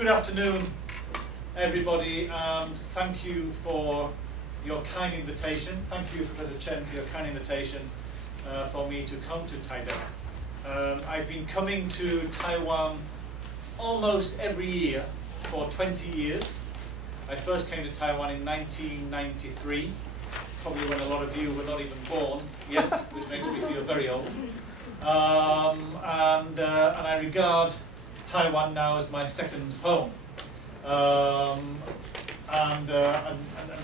Good afternoon, everybody, and thank you for your kind invitation. Thank you, Professor Chen, for your kind invitation for me to come to Taipei. I've been coming to Taiwan almost every year for 20 years. I first came to Taiwan in 1993, probably when a lot of you were not even born yet, which makes me feel very old. And I regard Taiwan now as my second home. And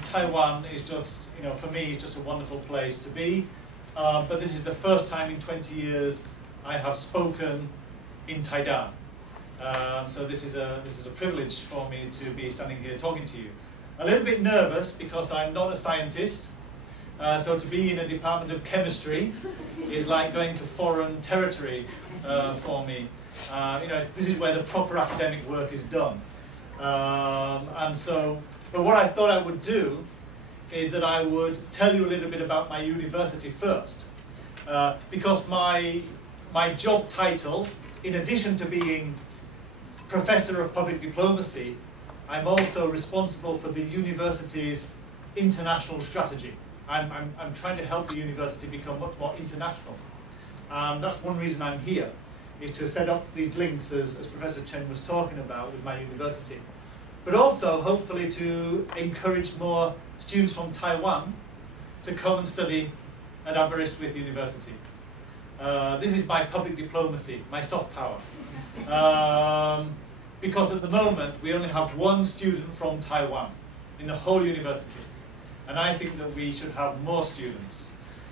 Taiwan is just, for me, it's just a wonderful place to be. But this is the first time in 20 years I have spoken in Taiwan. So this is a privilege for me to be standing here talking to you. A little bit nervous because I'm not a scientist. So to be in a department of chemistry is like going to foreign territory for me. This is where the proper academic work is done. But what I thought I would do is that I would tell you a little bit about my university first. Because my job title, in addition to being Professor of Public Diplomacy, I'm also responsible for the university's international strategy. I'm trying to help the university become much more international. And that's one reason I'm here, is to set up these links, as Professor Chen was talking about, with my university. But also, hopefully, to encourage more students from Taiwan to come and study at Aberystwyth University. This is my public diplomacy, my soft power. Because at the moment, we only have one student from Taiwan in the whole university. And I think that we should have more students.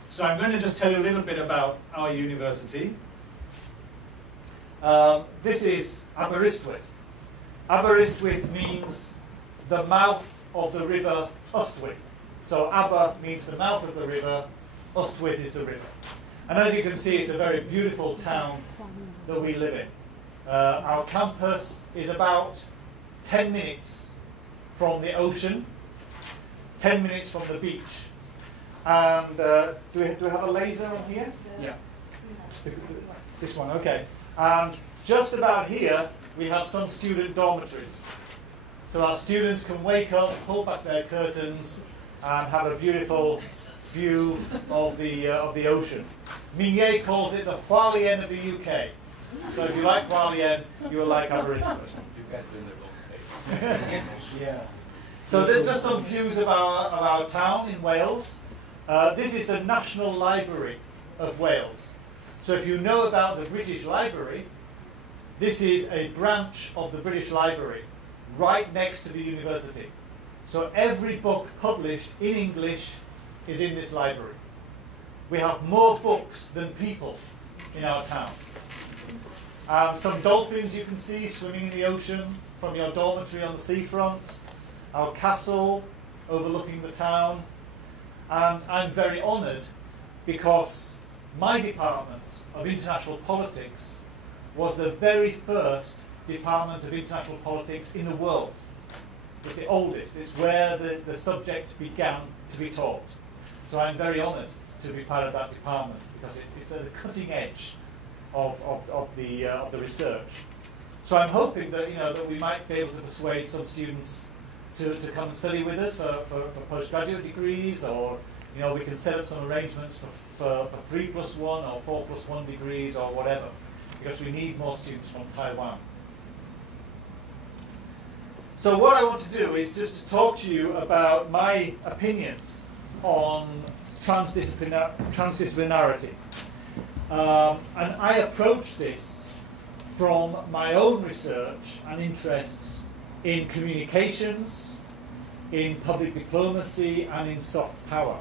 So I'm going to just tell you a little bit about our university. This is Aberystwyth. Aberystwyth means the mouth of the river Ystwyth. So Aber means the mouth of the river, Ystwyth is the river. And as you can see, it's a very beautiful town that we live in. Our campus is about 10 minutes from the ocean, 10 minutes from the beach. And do we have a laser on here? Yeah. This one, okay. And just about here, we have some student dormitories. So our students can wake up, pull back their curtains, and have a beautiful view of the ocean. Mingye calls it the Hualien of the UK. So if you like Hualien, you will like Aberystwyth. Yeah. So there's just some views of our town in Wales. This is the National Library of Wales. So if you know about the British Library, this is a branch of the British Library right next to the university. So every book published in English is in this library. We have more books than people in our town. Some dolphins you can see swimming in the ocean from your dormitory on the seafront. Our castle overlooking the town. And I'm very honoured because my department of international politics was the very first department of international politics in the world. It's the oldest. It's where the subject began to be taught. So I'm very honoured to be part of that department because it's at the cutting edge of the research. So I'm hoping that that we might be able to persuade some students to come and study with us for postgraduate degrees, or we can set up some arrangements for 3+1 or 4+1 degrees or whatever, because we need more students from Taiwan. So what I want to do is just to talk to you about my opinions on transdisciplinarity. And I approach this from my own research and interests in communications, in public diplomacy, and in soft power.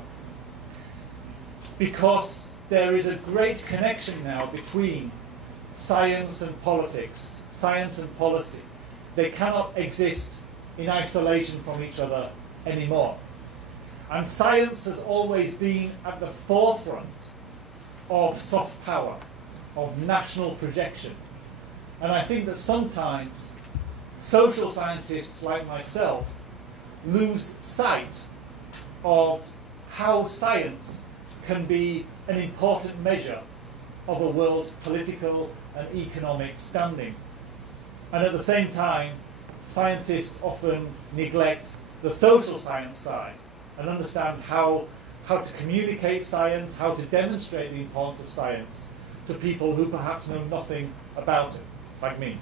Because there is a great connection now between science and politics, science and policy. They cannot exist in isolation from each other anymore. And science has always been at the forefront of soft power, of national projection. And I think that sometimes social scientists like myself lose sight of how science can be an important measure of a world's political and economic standing. And at the same time, scientists often neglect the social science side and understand how to communicate science, how to demonstrate the importance of science to people who perhaps know nothing about it, like me.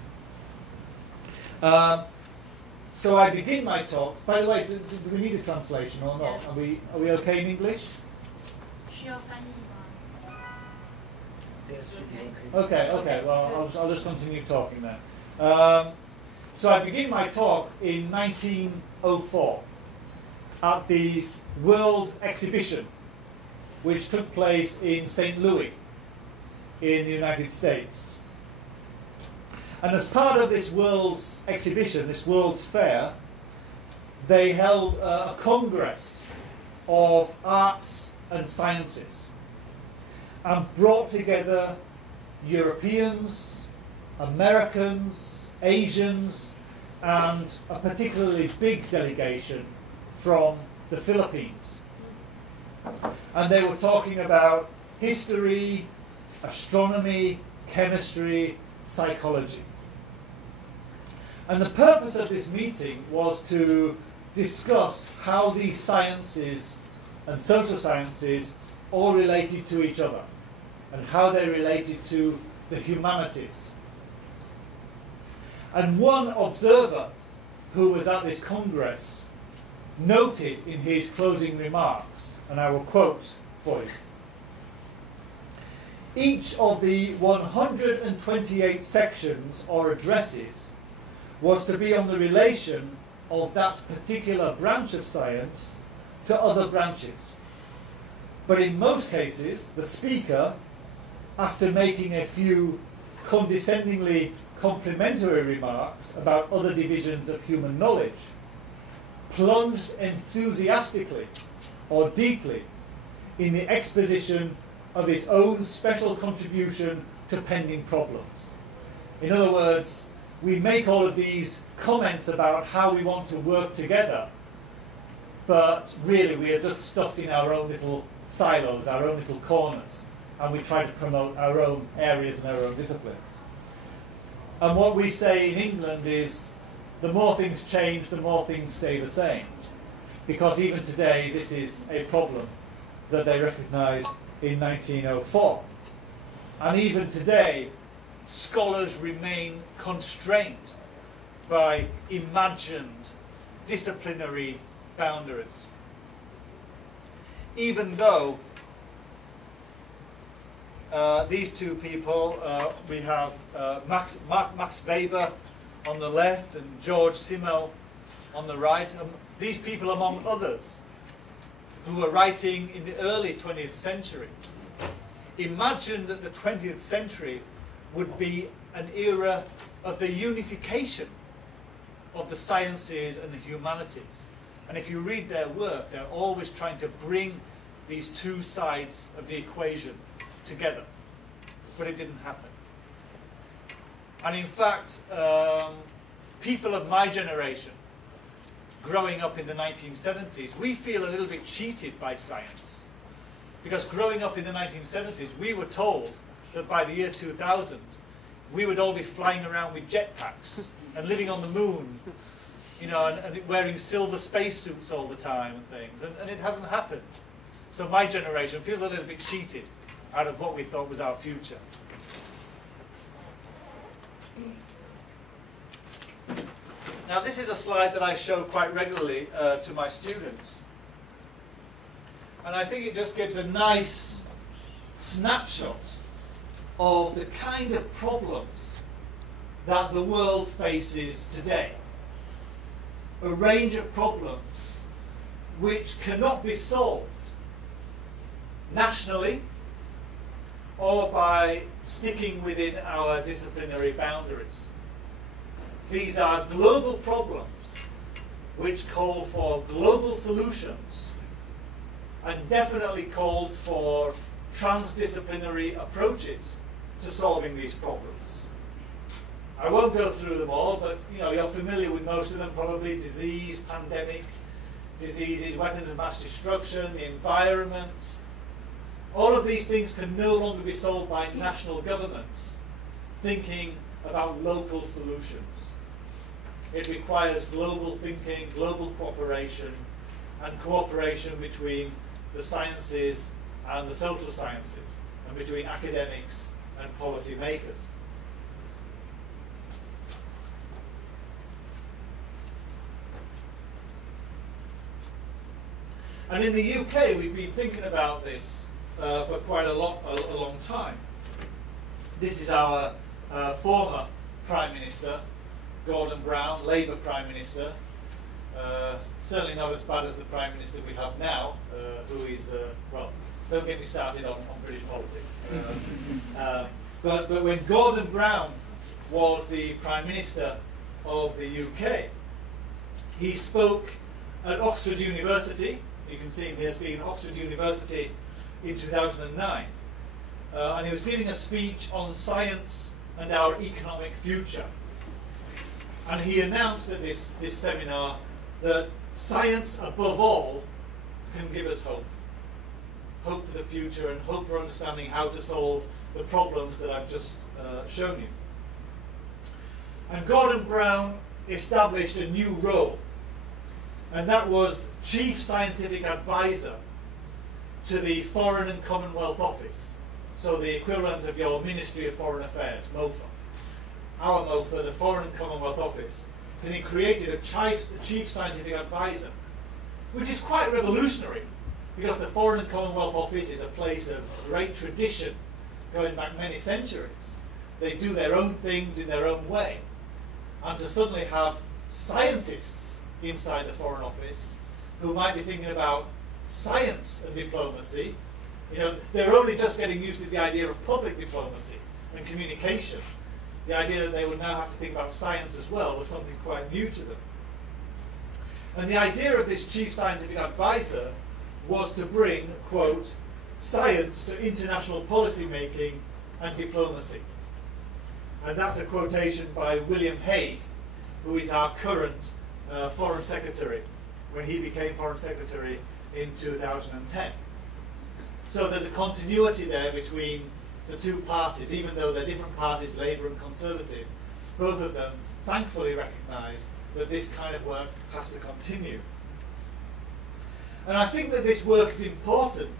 So I begin my talk. By the way, do we need a translation or not? Are we okay in English? Okay. Well, I'll just continue talking then. So I begin my talk in 1904 at the World Exhibition, which took place in St. Louis in the United States. And as part of this World's Exhibition, this World's Fair, they held a congress of arts and sciences and brought together Europeans, Americans, Asians, and a particularly big delegation from the Philippines. And they were talking about history, astronomy, chemistry, psychology. And the purpose of this meeting was to discuss how these sciences and social sciences all related to each other and how they related to the humanities. And one observer who was at this congress noted in his closing remarks, and I will quote for you, "Each of the 128 sections or addresses was to be on the relation of that particular branch of science to other branches. But in most cases, the speaker, after making a few condescendingly complimentary remarks about other divisions of human knowledge, plunged enthusiastically or deeply in the exposition of his own special contribution to pending problems." In other words, we make all of these comments about how we want to work together, but really we are just stuck in our own little silos, our own little corners, and we try to promote our own areas and our own disciplines. And what we say in England is, the more things change, the more things stay the same. Because even today, this is a problem that they recognised in 1904. And even today, scholars remain constrained by imagined disciplinary boundaries. Even though these two people, we have Max Weber on the left and George Simmel on the right. These people, among others, who were writing in the early 20th century, imagined that the 20th century would be an era of the unification of the sciences and the humanities. And if you read their work, they're always trying to bring these two sides of the equation together. But it didn't happen. And in fact, people of my generation, growing up in the 1970s, we feel a little bit cheated by science. Because growing up in the 1970s, we were told that by the year 2000, we would all be flying around with jetpacks and living on the moon, you know, and wearing silver spacesuits all the time and things. And it hasn't happened. So my generation feels a little bit cheated out of what we thought was our future. Now this is a slide that I show quite regularly to my students. And I think it just gives a nice snapshot of the kind of problems that the world faces today. A range of problems which cannot be solved nationally or by sticking within our disciplinary boundaries. These are global problems which call for global solutions and definitely calls for transdisciplinary approaches to solving these problems. I won't go through them all, but you know, you're familiar with most of them probably: disease, pandemic, diseases, weapons of mass destruction, the environment. All of these things can no longer be solved by national governments thinking about local solutions. It requires global thinking, global cooperation, and cooperation between the sciences and the social sciences, and between academics and policy makers. And in the UK, we've been thinking about this for quite a long time. This is our former Prime Minister, Gordon Brown, Labour Prime Minister. Certainly not as bad as the Prime Minister we have now, who is, well, don't get me started on British politics. But when Gordon Brown was the Prime Minister of the UK, he spoke at Oxford University. You can see him here speaking at Oxford University in 2009. And he was giving a speech on science and our economic future. And he announced at this seminar that science, above all, can give us hope. Hope for the future and hope for understanding how to solve the problems that I've just shown you. And Gordon Brown established a new role, and that was Chief Scientific Advisor to the Foreign and Commonwealth Office, so the equivalent of your Ministry of Foreign Affairs, MOFA. Our MOFA, the Foreign and Commonwealth Office. And he created a Chief Scientific Advisor, which is quite revolutionary, because the Foreign and Commonwealth Office is a place of great tradition, going back many centuries. They do their own things in their own way. And to suddenly have scientists inside the Foreign Office who might be thinking about science and diplomacy, you know, they're only just getting used to the idea of public diplomacy and communication. The idea that they would now have to think about science as well was something quite new to them. And the idea of this Chief Scientific Advisor was to bring, quote, science to international policy making and diplomacy. And that's a quotation by William Hague, who is our current Foreign Secretary, when he became Foreign Secretary in 2010. So there's a continuity there between the two parties, even though they're different parties, Labour and Conservative. Both of them thankfully recognise that this kind of work has to continue. And I think that this work is important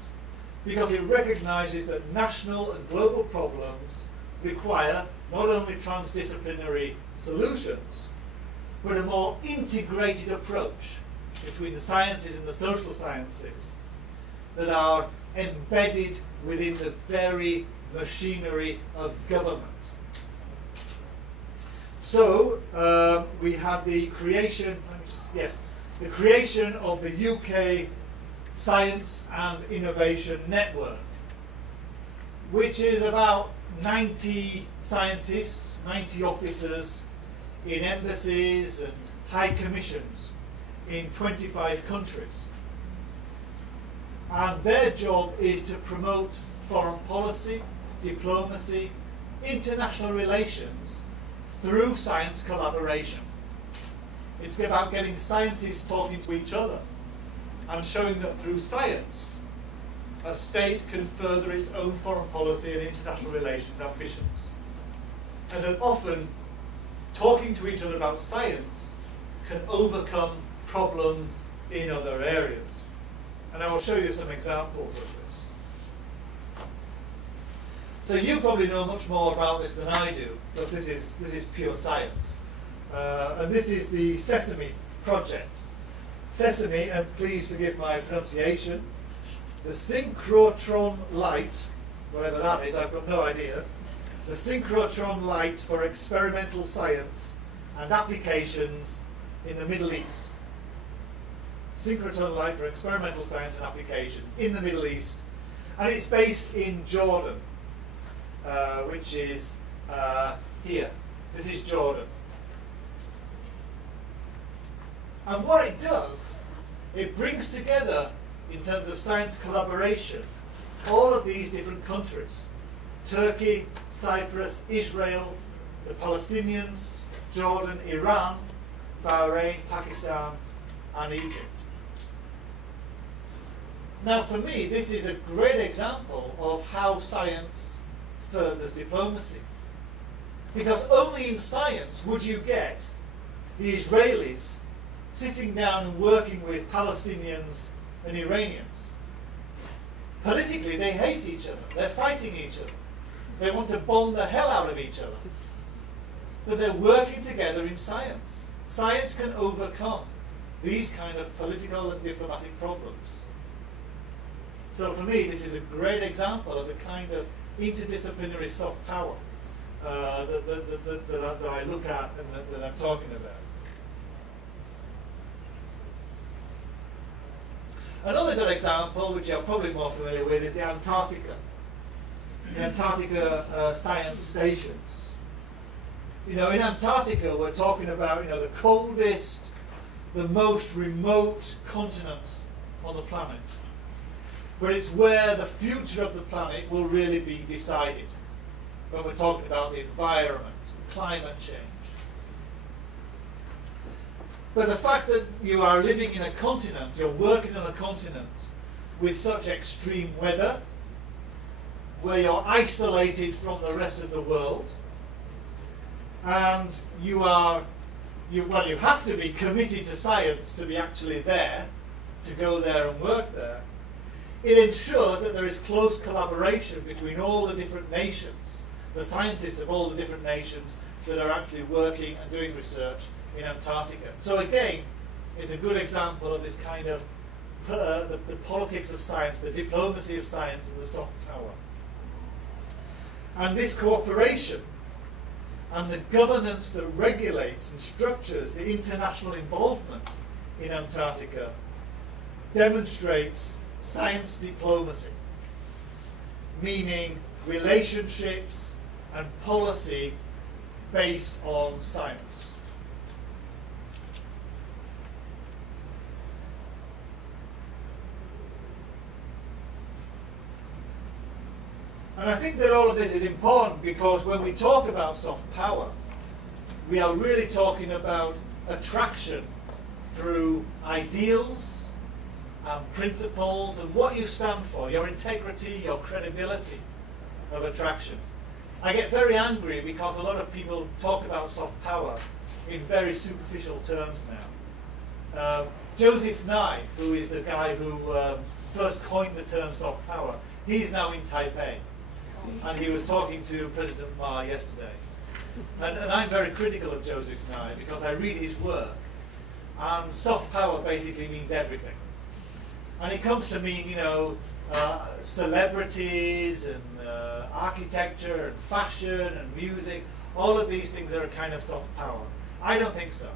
because it recognises that national and global problems require not only transdisciplinary solutions, but a more integrated approach between the sciences and the social sciences that are embedded within the very machinery of government. So we had the creation, the creation of the UK Science and Innovation Network, which is about 90 scientists, 90 officers in embassies and high commissions in 25 countries. And their job is to promote foreign policy, diplomacy, international relations through science collaboration. It's about getting scientists talking to each other and showing that through science, a state can further its own foreign policy and international relations ambitions. And that often, talking to each other about science can overcome problems in other areas. And I will show you some examples of this. So you probably know much more about this than I do, because this is pure science. And this is the Sesame project. Sesame, and please forgive my pronunciation, the synchrotron light, whatever that is, I've got no idea, the synchrotron light for experimental science and applications in the Middle East. Synchrotron light for experimental science and applications in the Middle East. And it's based in Jordan, which is here. This is Jordan. And what it does, it brings together, in terms of science collaboration, all of these different countries. Turkey, Cyprus, Israel, the Palestinians, Jordan, Iran, Bahrain, Pakistan, and Egypt. Now for me, this is a great example of how science furthers diplomacy. Because only in science would you get the Israelis sitting down and working with Palestinians and Iranians. Politically, they hate each other. They're fighting each other. They want to bomb the hell out of each other. But they're working together in science. Science can overcome these kind of political and diplomatic problems. So for me, this is a great example of the kind of interdisciplinary soft power that I look at and that I'm talking about. Another good example, which you're probably more familiar with, is the Antarctica. The Antarctica science stations. You know, in Antarctica, we're talking about, you know, the coldest, the most remote continent on the planet. But it's where the future of the planet will really be decided when we're talking about the environment, climate change. But the fact that you are living in a continent, you're working on a continent with such extreme weather, where you're isolated from the rest of the world, and you have to be committed to science to be actually there, to go there and work there. It ensures that there is close collaboration between all the different nations, the scientists of all the different nations that are actually working and doing research in Antarctica. So again, it's a good example of this kind of the politics of science, the diplomacy of science, and the soft power. And this cooperation and the governance that regulates and structures the international involvement in Antarctica demonstrates science diplomacy, meaning relationships and policy based on science. And I think that all of this is important because when we talk about soft power, we are really talking about attraction through ideals and principles and what you stand for, your integrity, your credibility of attraction. I get very angry because a lot of people talk about soft power in very superficial terms now. Joseph Nye, who is the guy who first coined the term soft power, he's now in Taipei. And he was talking to President Ma yesterday. And I'm very critical of Joseph Nye because I read his work, and soft power basically means everything. And it comes to mean, you know, celebrities and architecture and fashion and music. All of these things are a kind of soft power. I don't think so.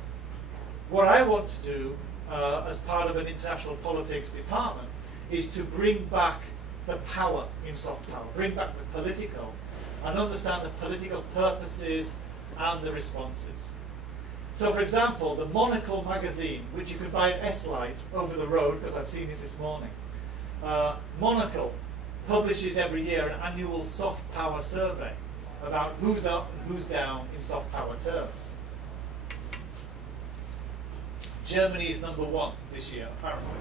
What I want to do as part of an international politics department is to bring back the power in soft power, bring back the political, and understand the political purposes and the responses. So for example, the Monocle magazine, which you can buy at S-Light over the road, because I've seen it this morning, Monocle publishes every year an annual soft power survey about who's up and who's down in soft power terms. Germany is #1 this year, apparently.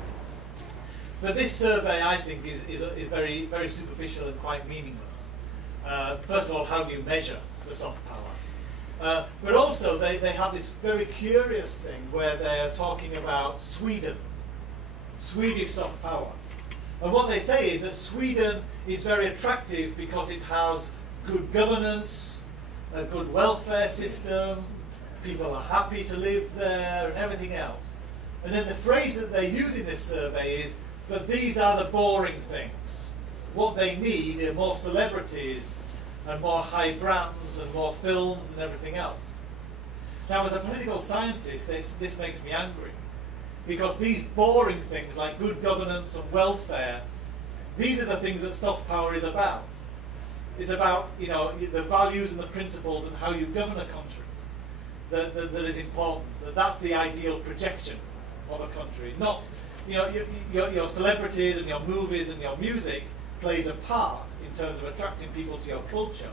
But this survey, I think, is very, very superficial and quite meaningless. First of all, how do you measure the soft power? But also, they have this very curious thing where they're talking about Sweden, Swedish soft power. And what they say is that Sweden is very attractive because it has good governance, a good welfare system, people are happy to live there, and everything else. And then the phrase that they use in this survey is, but these are the boring things. What they need are more celebrities and more high brands and more films and everything else. Now, as a political scientist, this makes me angry, because these boring things like good governance and welfare, these are the things that soft power is about. It's about, you know, the values and the principles and how you govern a country that is important. That's the ideal projection of a country, not, you know, your celebrities and your movies and your music plays a part in terms of attracting people to your culture.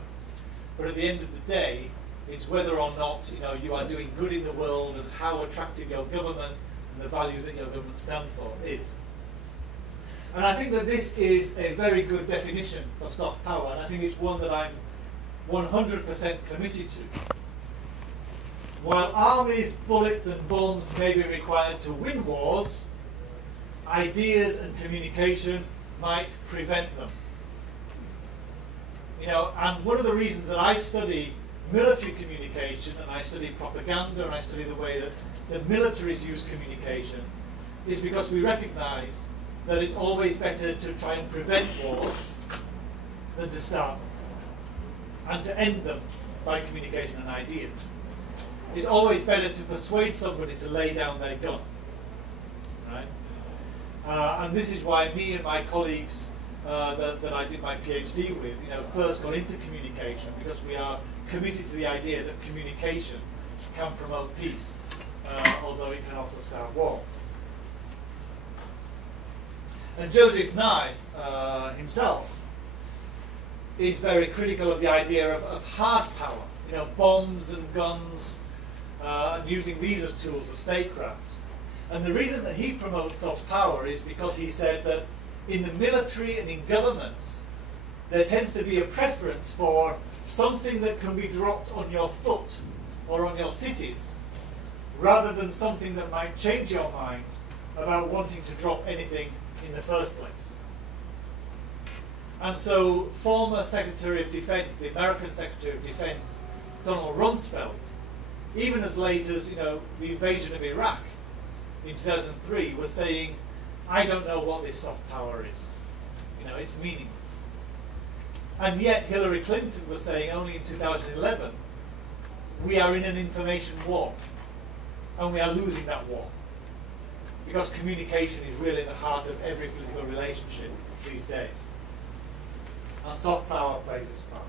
But at the end of the day, it's whether or not, you know, you are doing good in the world and how attractive your government and the values that your government stand for is. And I think that this is a very good definition of soft power, and I think it's one that I'm 100% committed to. while armies, bullets and bombs may be required to win wars, ideas and communication might prevent them. You know, and one of the reasons that I study military communication, and I study propaganda, and I study the way that the militaries use communication, is because we recognize that it's always better to try and prevent wars than to start them, and to end them by communication and ideas. It's always better to persuade somebody to lay down their gun, right? And this is why me and my colleagues that I did my PhD with, you know, first got into communication, because we are committed to the idea that communication can promote peace, although it can also start war. And Joseph Nye himself is very critical of the idea of hard power, you know, bombs and guns, and using these as tools of statecraft. And the reason that he promotes soft power is because he said that in the military and in governments, there tends to be a preference for something that can be dropped on your foot or on your cities, rather than something that might change your mind about wanting to drop anything in the first place. And so former Secretary of Defense, the American Secretary of Defense, Donald Rumsfeld, even as late as, you know, the invasion of Iraq in 2003, was saying, I don't know what this soft power is. You know, it's meaningless. And yet Hillary Clinton was saying only in 2011, we are in an information war, and we are losing that war, because communication is really at the heart of every political relationship these days. And soft power plays its part.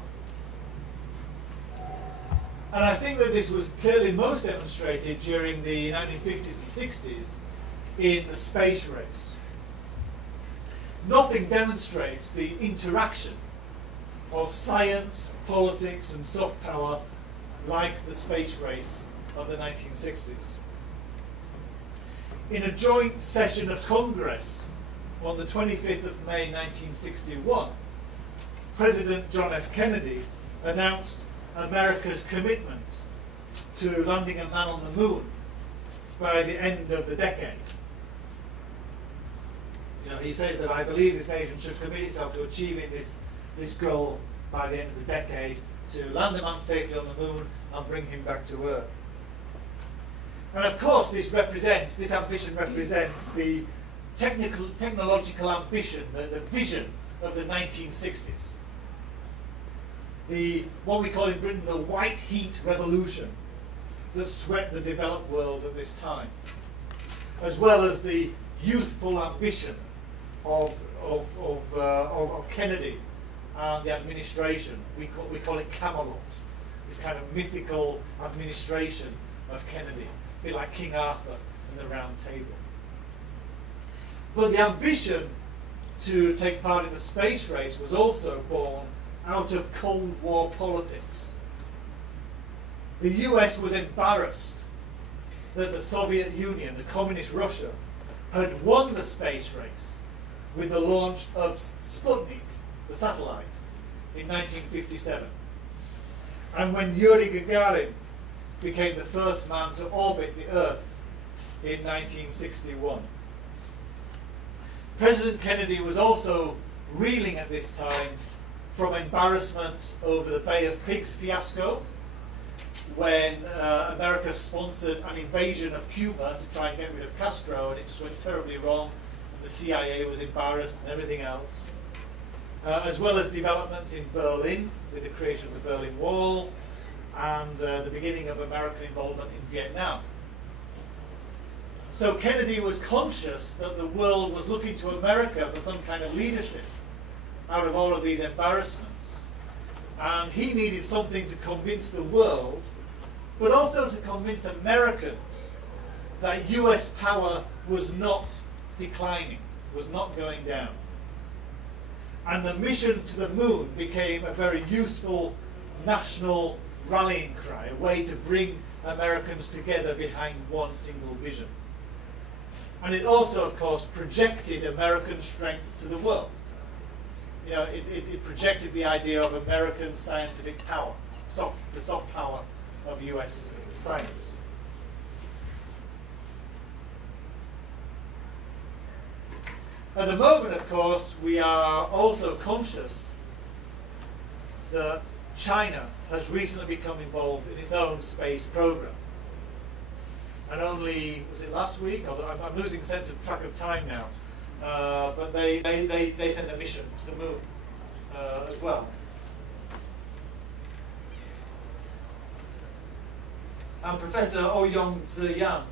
And I think that this was clearly most demonstrated during the 1950s and 60s in the space race. Nothing demonstrates the interaction of science, politics and soft power like the space race of the 1960s. In a joint session of Congress on the 25th of May 1961, President John F. Kennedy announced America's commitment to landing a man on the moon by the end of the decade. You know, he says that I believe this nation should commit itself to achieving this goal by the end of the decade, to land a man safely on the moon and bring him back to Earth. And of course this ambition represents the technological ambition, the vision of the 1960s. What we call in Britain the white heat revolution that swept the developed world at this time, as well as the youthful ambition of Kennedy and the administration. We call it Camelot, this kind of mythical administration of Kennedy, a bit like King Arthur and the Round Table. But the ambition to take part in the space race was also born out of Cold War politics. The US was embarrassed that the Soviet Union, the communist Russia, had won the space race with the launch of Sputnik, the satellite, in 1957. And when Yuri Gagarin became the first man to orbit the Earth in 1961. President Kennedy was also reeling at this time from embarrassment over the Bay of Pigs fiasco, when America sponsored an invasion of Cuba to try and get rid of Castro, and it just went terribly wrong, and the CIA was embarrassed and everything else. As well as developments in Berlin with the creation of the Berlin Wall and the beginning of American involvement in Vietnam. So Kennedy was conscious that the world was looking to America for some kind of leadership out of all of these embarrassments. And he needed something to convince the world, but also to convince Americans that US power was not declining, was not going down. And the mission to the moon became a very useful national rallying cry, a way to bring Americans together behind one single vision. And it also, of course, projected American strength to the world. You know, it projected the idea of American scientific power, the soft power of US science. At the moment, of course, we are also conscious that China has recently become involved in its own space program. And only, was it last week? I'm losing sense of track of time now. But they sent a mission to the moon as well. And Professor Ouyang-Tze Yang,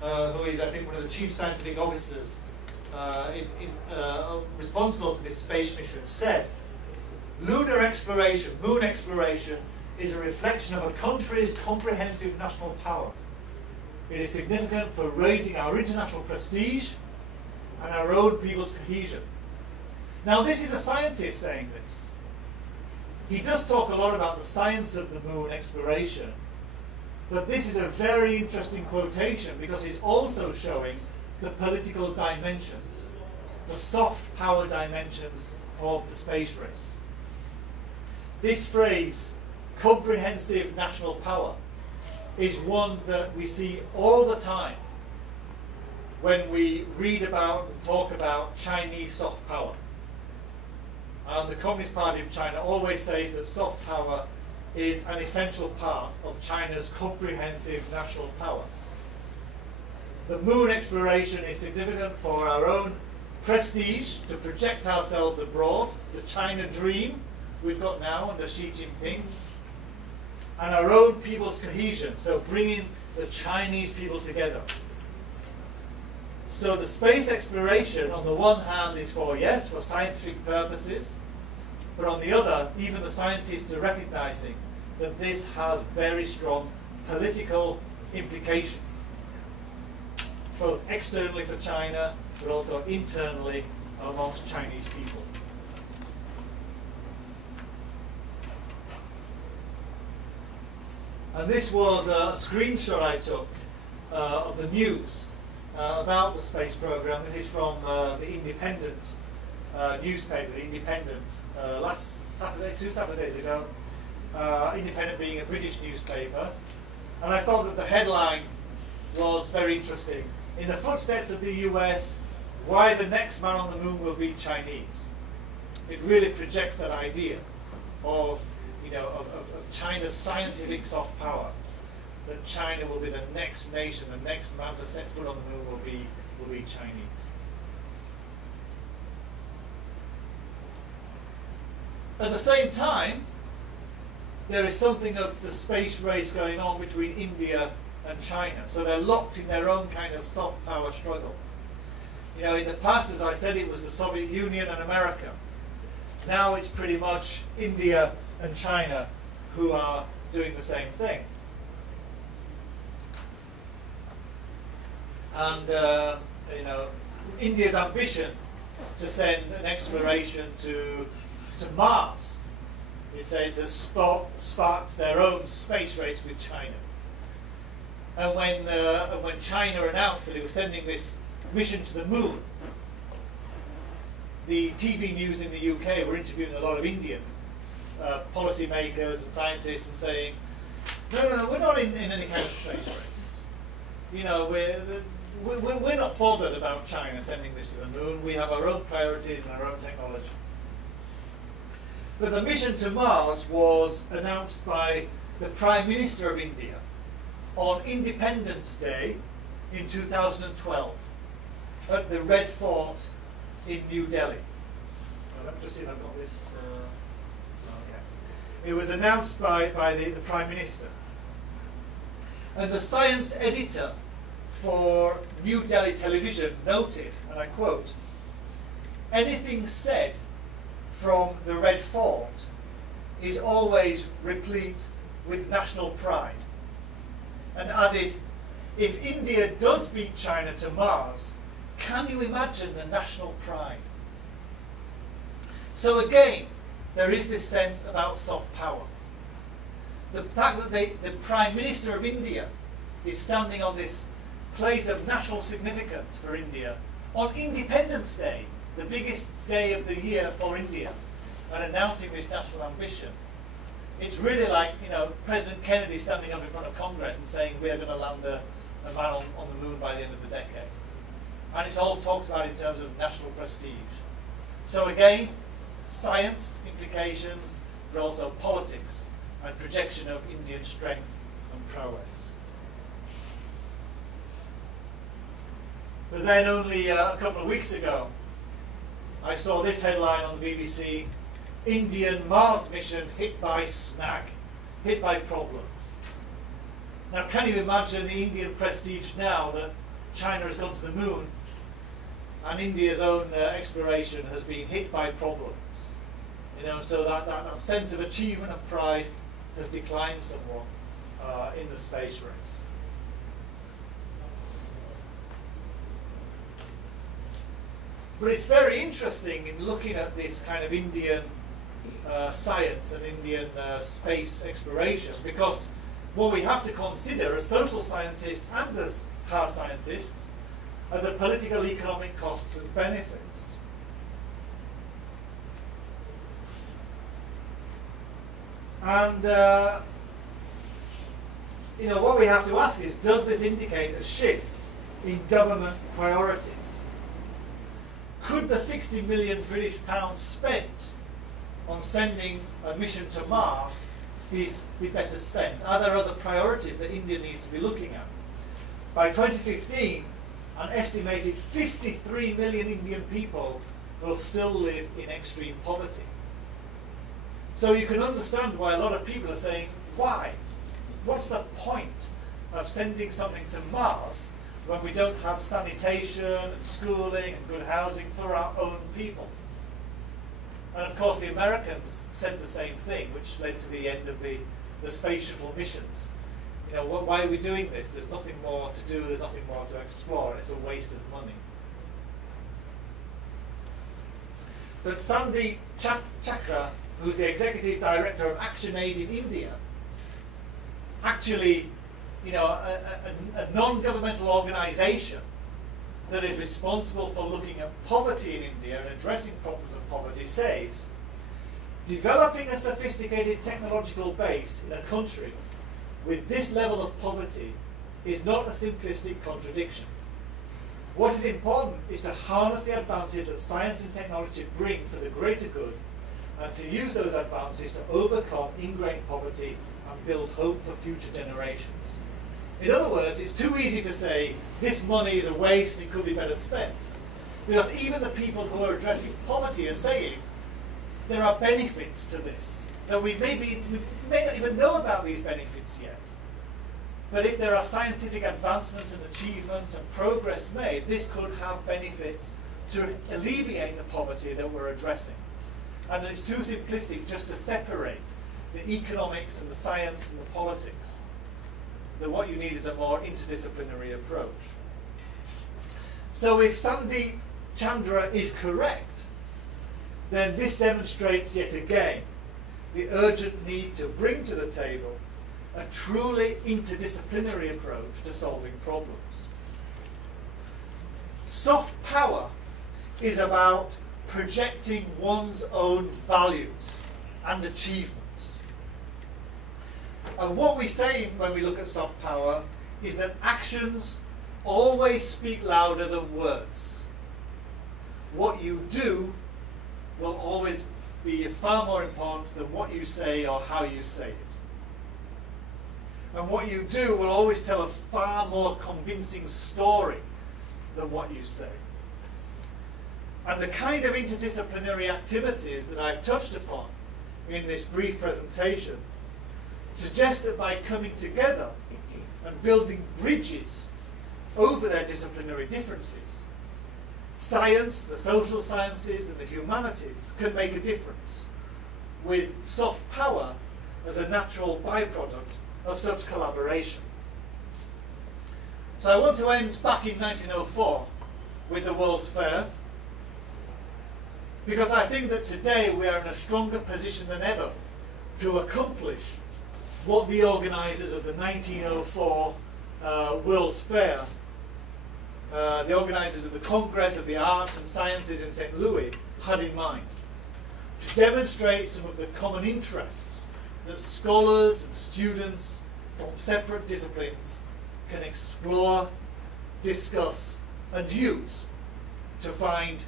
who is, I think, one of the chief scientific officers responsible for this space mission, said, lunar exploration, moon exploration, is a reflection of a country's comprehensive national power. It is significant for raising our international prestige and our own people's cohesion. Now, this is a scientist saying this. He does talk a lot about the science of the moon exploration, but this is a very interesting quotation because it's also showing the political dimensions, the soft power dimensions of the space race. This phrase, comprehensive national power, is one that we see all the time when we read about and talk about Chinese soft power. And the Communist Party of China always says that soft power is an essential part of China's comprehensive national power. The moon exploration is significant for our own prestige, to project ourselves abroad, the China dream we've got now under Xi Jinping, and our own people's cohesion, so bringing the Chinese people together. So the space exploration, on the one hand, is for, yes, for scientific purposes, but on the other, even the scientists are recognizing that this has very strong political implications, both externally for China, but also internally amongst Chinese people. And this was a screenshot I took of the news about the space program. This is from the Independent newspaper, The Independent, last Saturday, 2 Saturdays ago. Independent being a British newspaper. And I thought that the headline was very interesting. In the footsteps of the US, why the next man on the moon will be Chinese. It really projects that idea of, you know, of China's scientific soft power. That China will be the next nation, the next man to set foot on the moon will be Chinese. At the same time, there is something of the space race going on between India and China. So they're locked in their own kind of soft power struggle. You know, in the past, as I said, it was the Soviet Union and America. Now it's pretty much India and China who are doing the same thing. And you know, India's ambition to send an exploration to Mars, it says, has sparked their own space race with China. And when China announced that it was sending this mission to the moon, the TV news in the UK were interviewing a lot of Indian policymakers and scientists and saying, no, we're not in any kind of space race. You know, we're not bothered about China sending this to the moon. We have our own priorities and our own technology. But the mission to Mars was announced by the Prime Minister of India on Independence Day in 2012 at the Red Fort in New Delhi. Let me just see if I've got this. Okay. It was announced by the Prime Minister. And the science editor for New Delhi television noted, and I quote, "Anything said from the Red Fort is always replete with national pride," and added, "If India does beat China to Mars, can you imagine the national pride?" So again, there is this sense about soft power. The fact that the Prime Minister of India is standing on this place of national significance for India on Independence Day, the biggest day of the year for India, and announcing this national ambition, It's really like, you know, President Kennedy standing up in front of Congress and saying we're going to land a man on the moon by the end of the decade. And it's all talked about in terms of national prestige. So again, science implications, but also politics and projection of Indian strength and prowess. But then only a couple of weeks ago, I saw this headline on the BBC: Indian Mars mission hit by snag, hit by problems. Now, can you imagine the Indian prestige now that China has gone to the moon and India's own exploration has been hit by problems? You know, so that sense of achievement and pride has declined somewhat in the space race. But it's very interesting in looking at this kind of Indian science and Indian space exploration, because what we have to consider as social scientists and as hard scientists are the political economic costs and benefits. And you know, what we have to ask is, does this indicate a shift in government priorities? Could the 60 million British pounds spent on sending a mission to Mars be better spent? Are there other priorities that India needs to be looking at? By 2015, an estimated 53 million Indian people will still live in extreme poverty. So you can understand why a lot of people are saying, why? What's the point of sending something to Mars when we don't have sanitation and schooling and good housing for our own people? And of course the Americans said the same thing, which led to the end of the space shuttle missions. You know, why are we doing this? There's nothing more to do, there's nothing more to explore, and it's a waste of money. But Sandeep Chakra, who's the executive director of Action Aid in India, actually, you know, a non-governmental organisation that is responsible for looking at poverty in India and addressing problems of poverty, says, developing a sophisticated technological base in a country with this level of poverty is not a simplistic contradiction. What is important is to harness the advances that science and technology bring for the greater good, and to use those advances to overcome ingrained poverty and build hope for future generations. In other words, it's too easy to say this money is a waste and it could be better spent, because even the people who are addressing poverty are saying there are benefits to this, that we may not even know about these benefits yet. But if there are scientific advancements and achievements and progress made, this could have benefits to alleviate the poverty that we're addressing. And that it's too simplistic just to separate the economics and the science and the politics. That what you need is a more interdisciplinary approach. So if Sandeep Chandra is correct, then this demonstrates yet again the urgent need to bring to the table a truly interdisciplinary approach to solving problems. Soft power is about projecting one's own values and achievements. And what we say when we look at soft power is that actions always speak louder than words. What you do will always be far more important than what you say or how you say it. And what you do will always tell a far more convincing story than what you say. And the kind of interdisciplinary activities that I've touched upon in this brief presentation suggest that by coming together and building bridges over their disciplinary differences, science, the social sciences and the humanities can make a difference, with soft power as a natural byproduct of such collaboration. So I want to end back in 1904 with the World's Fair, because I think that today we are in a stronger position than ever to accomplish what the organisers of the 1904 World's Fair, the organisers of the Congress of the Arts and Sciences in St. Louis, had in mind. To demonstrate some of the common interests that scholars and students from separate disciplines can explore, discuss, and use to find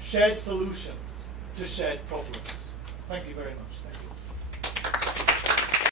shared solutions to shared problems. Thank you very much. Thank you.